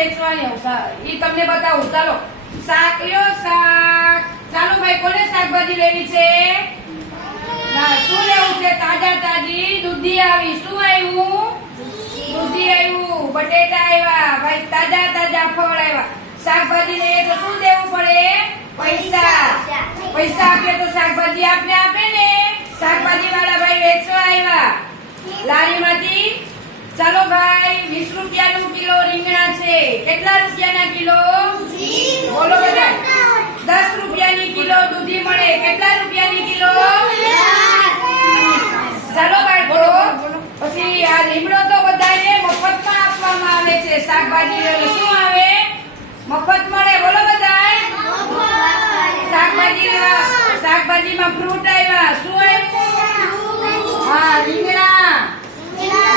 વેચવાની એ તમને બતાવું. ચાલો. શાક લ્યો શાક. ચાલો ભાઈ, કોને શાકભાજી લેવી છે? શું લેવું છે? તાજા તાજી દૂધી આવી. શું આવ્યું? દૂધી આવ્યું. બટેટા આવ્યા. ભાઈ, તાજા તાજા ફળ આવ્યા. શાકભાજી લઈએ તો શું દેવું પડે? પૈસા. પૈસા આપે તો શાકભાજી આપને આપે ને. શાકભાજી વાળા ભાઈ વેચવા આવ્યા. લારીમાંથી. ચાલો ભાઈ, વીસ રૂપિયાનું કિલો રીંગણા છે. રૂપિયાના કિલો? બોલો બધા. દસ રૂપિયાની કિલો દૂધી મળે. કેટલા રૂપિયાની કિલો? ચાલો બાળકો પછી આ લીમડો તો બધાને મફતમાં આપવામાં આવે છે. શાકભાજી શું આવે? મફત મળે. બોલો બધાય શાકભાજી શાકભાજીમાં ફ્રૂટ આવ્યા શું આવ્યું હા રીંગણા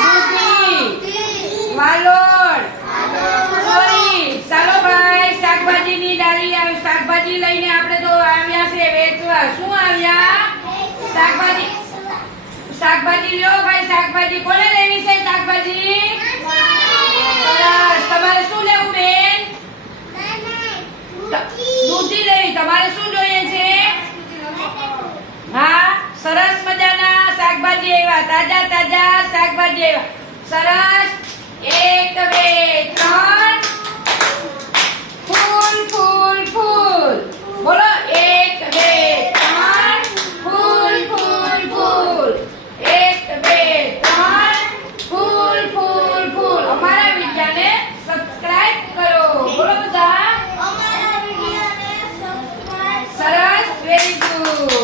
દૂધી વાલોડ ચોરી ચાલો ભાઈ શાકભાજીની ડાળી આવે શાકભાજી લઈને આપણે તો આવ્યા છે, વેચવા. શું આવ્યા? શાકભાજી. શાકભાજી લ્યો ભાઈ, શાકભાજી કોને લેવી છે શાકભાજી? સરસ તમારે શું લેવું બેન? દૂધી લેવી. તમારે શું જોઈએ છે? હા, સરસ મજાના શાકભાજી આવ્યા. તાજા તાજા શાકભાજી આવ્યા. સરસ. એક, બે. Obrigado!